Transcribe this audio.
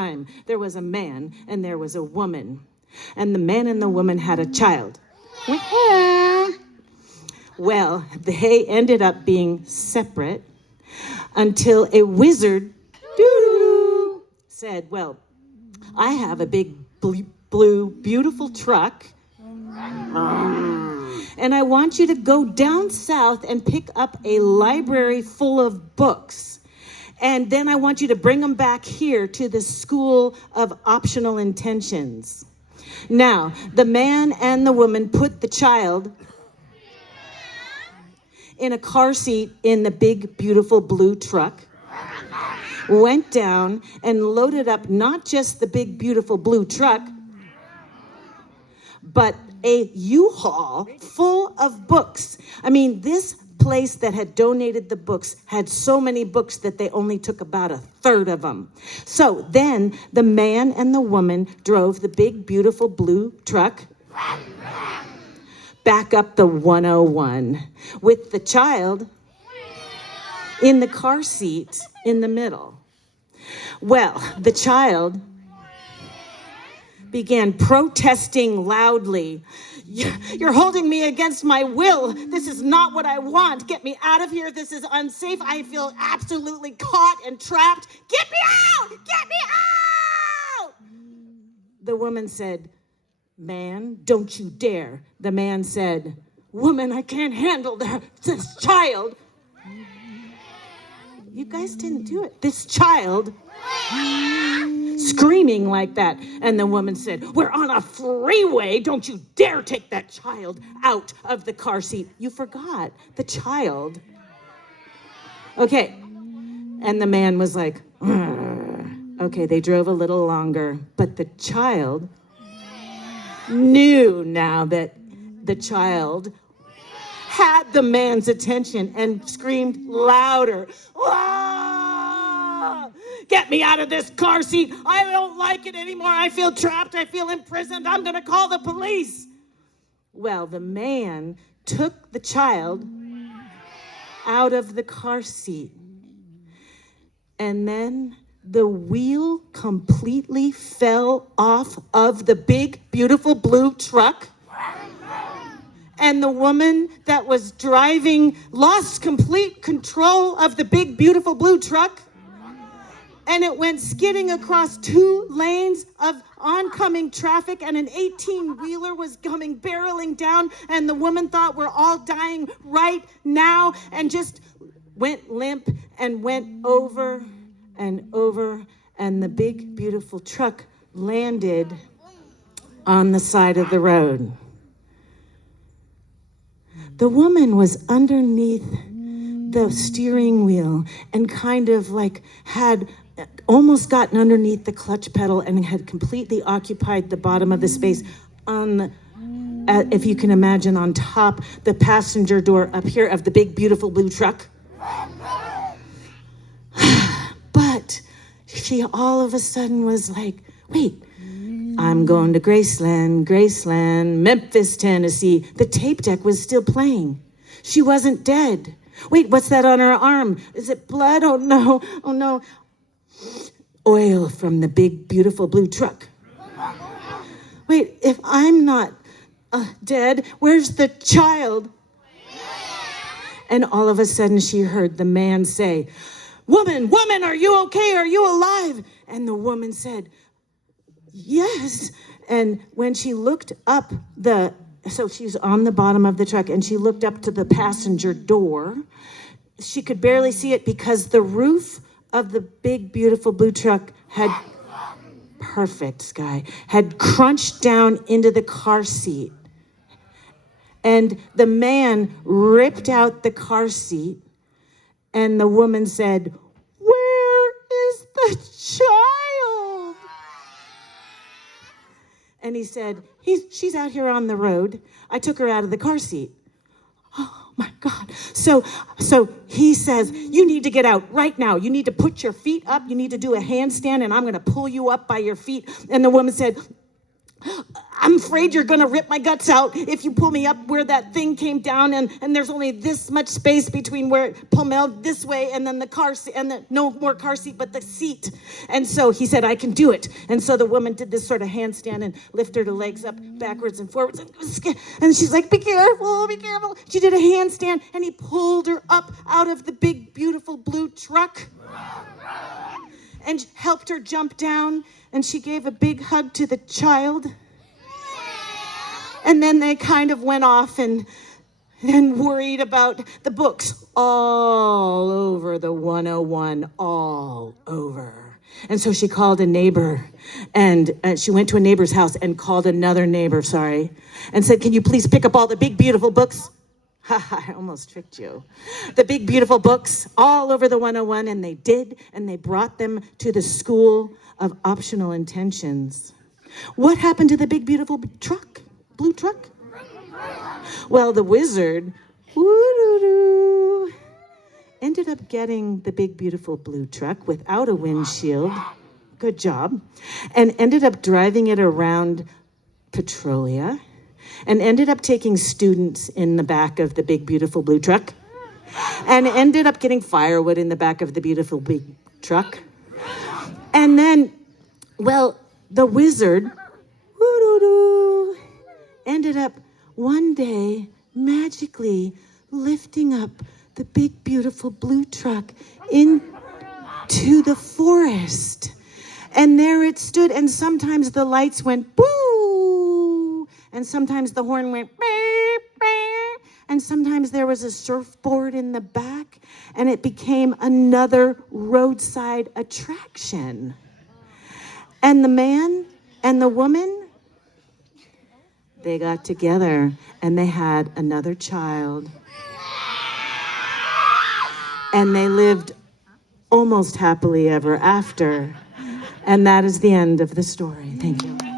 time, there was a man and there was a woman. And the man and the woman had a child. Well, they ended up being separate until a wizard said, well, I have a big blue, beautiful truck. And I want you to go down south and pick up a library full of books. And then I want you to bring them back here to the School of Optional Intentions. Now, the man and the woman put the child in a car seat in the big, beautiful blue truck, went down and loaded up not just the big, beautiful blue truck, but a U-Haul full of books. I mean, this place that had donated the books had so many books that they only took about a third of them. So then the man and the woman drove the big, beautiful blue truck back up the 101 with the child in the car seat in the middle. Well, the child began protesting loudly. You're holding me against my will. This is not what I want. Get me out of here. This is unsafe. I feel absolutely caught and trapped. Get me out! Get me out! The woman said, man, don't you dare. The man said, woman, I can't handle this child. You guys didn't do it. This child screaming like that. And the woman said, we're on a freeway. Don't you dare take that child out of the car seat. You forgot the child. Okay. And the man was like, okay, they drove a little longer. But the child knew now that the child had the man's attention and screamed louder. Ah! Get me out of this car seat. I don't like it anymore. I feel trapped. I feel imprisoned. I'm going to call the police. Well, the man took the child out of the car seat. And then the wheel completely fell off of the big, beautiful blue truck. And the woman that was driving lost complete control of the big, beautiful blue truck. And it went skidding across 2 lanes of oncoming traffic, and an 18-wheeler was coming barreling down, and the woman thought we're all dying right now, and just went limp and went over and over, and the big, beautiful truck landed on the side of the road. The woman was underneath the steering wheel and kind of like had almost gotten underneath the clutch pedal and had completely occupied the bottom of the space on the, if you can imagine, on top the passenger door up here of the big, beautiful blue truck. But she all of a sudden was like, wait, I'm going to Graceland, Memphis, Tennessee. The tape deck was still playing. She wasn't dead. Wait, what's that on her arm? Is it blood? Oh no, oh no. Oil from the big, beautiful blue truck. Wait, if I'm not dead, where's the child? And all of a sudden she heard the man say, woman, are you okay? Are you alive? And the woman said, yes. And when she looked up so she's on the bottom of the truck, and she looked up to the passenger door, she could barely see it because the roof of the big, beautiful blue truck had crunched down into the car seat. And the man ripped out the car seat, and the woman said, where is the child? And he said, she's out here on the road. I took her out of the car seat. Oh my God. So he says, you need to get out right now. You need to put your feet up. You need to do a handstand, and I'm going to pull you up by your feet. And the woman said, I'm afraid you're gonna rip my guts out if you pull me up where that thing came down, and there's only this much space between where it pulled me out this way and then the car seat, and no more car seat but the seat. And so he said, I can do it. And so the woman did this sort of handstand and lifted her legs up backwards and forwards, and she's like, be careful, be careful. She did a handstand, and he pulled her up out of the big, beautiful blue truck and helped her jump down, and she gave a big hug to the child. And then they kind of went off and worried about the books all over the 101, all over. And so she called a neighbor, and she went to a neighbor's house and called another neighbor, and said, can you please pick up all the big, beautiful books? I almost tricked you. The big, beautiful books all over the 101, and they did, and they brought them to the School of Optional Intentions. What happened to the big, beautiful truck? Blue truck? Well, the wizard ended up getting the big, beautiful blue truck without a windshield. Good job. And ended up driving it around Petrolia, and ended up taking students in the back of the big, beautiful blue truck, and ended up getting firewood in the back of the beautiful big truck. And then, well, the wizard ended up one day magically lifting up the big, beautiful blue truck into the forest. And there it stood, and sometimes the lights went boo, and sometimes the horn went beep, beep, and sometimes there was a surfboard in the back, and it became another roadside attraction. And the man and the woman, they got together, and they had another child. And they lived almost happily ever after. And that is the end of the story. Thank you.